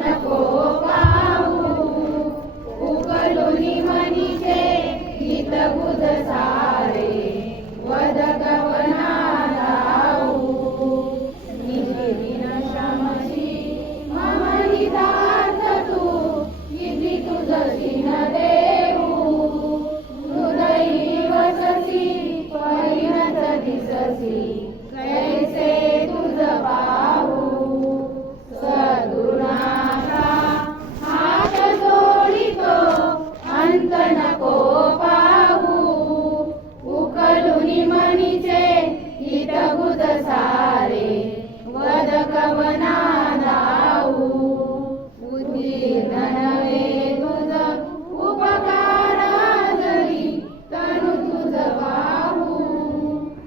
नको पाहू, उकलुनी मनीचे गीत गुज सारे, वद कवना लावू. निशिदिन शमशी मम हितार्थ तू, किती तुझशी न देऊ. हृदयी वससी परिणत दिससी, कैसे तुझ पाहू. सद्गुणाचा हात जोडितो, अंत नको पाहू. उकलुनी मनीचे हित गुज सारे, वद कवना लावू. उदीर्ण नव्हे तुझ उपकार जरी, तनु तुझ पाहू.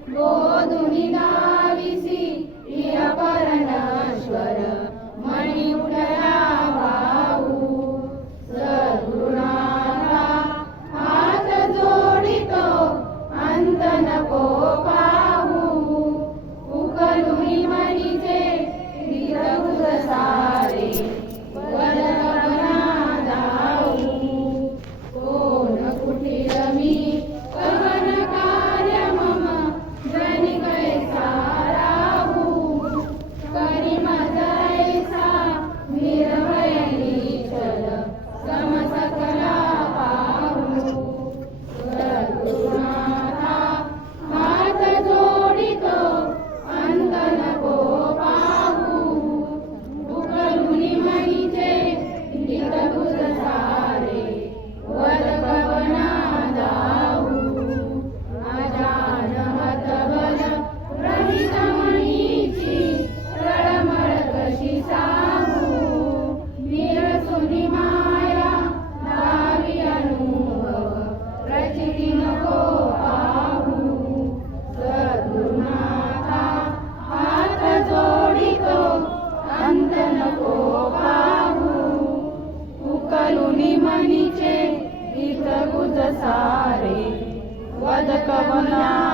बोधुनी दाविसी प्रिय परमेश्वर, मणी उठला वाहू. सद्गुणाचा हात जोडितो, अंत नको पाहू. उकलुनी मनीचे गीत गुज सारे, वद कवना लावू. कोण कुटील मी कवन कार्य मम, जनी कैसा राहू. करी मज ऐसा निर्भय निश्चल, सम सकला पाहू. सद्गुणाचा हात जोडितो, अंत नको पाहू. उकलुनी मनीचे गीत गुज सारे, वद कवना लावू. अजान हतबल रहित मनीची, तळमळ कशी सांगू. निरसुनी माया लावी अनुभव, रचिती नको पाहू. सद्गुणाचा हात जोडितो, अंत नको पाहू. उकलुनी मनीचे गीत गुज सारे, वद कवना